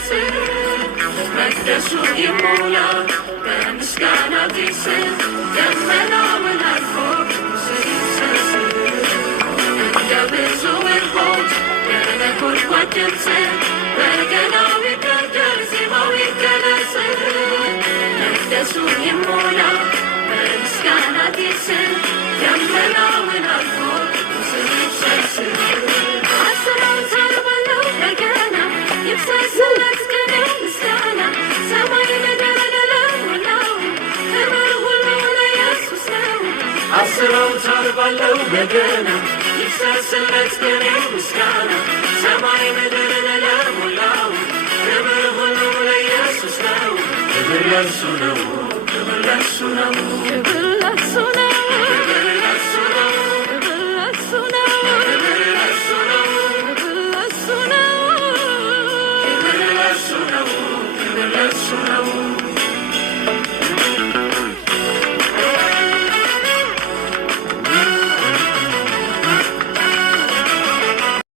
ይገለጽ መቅደሱ ይሞላ በምስጋና ጢስ ደመናውን አልፎ ሲሰስ እንደ ብዙ ውኆች የነጎድጓድ ድምፅ በገናው ይደርደር ዜማው ይገለጽ መቅደሱ ይሞላ በምስጋና ጢስ ደመናውን አልፎ ሲሰስ አሰራውታል ባለው በገና ይብሰስለት ቅኔ ምስጋና ሰማይ ምድር ለሞላው ክብር ሁሉ ለኢየሱስ ነው። አስረውታል ባለው በገና ይብሰስለት ቅኔ ምስጋና ሰማይ ምድር ለሞላው ክብር ሁሉ ለኢየሱስ ነው። ክብር ለእርሱ ነው፣ ክብር ለእርሱ ነው።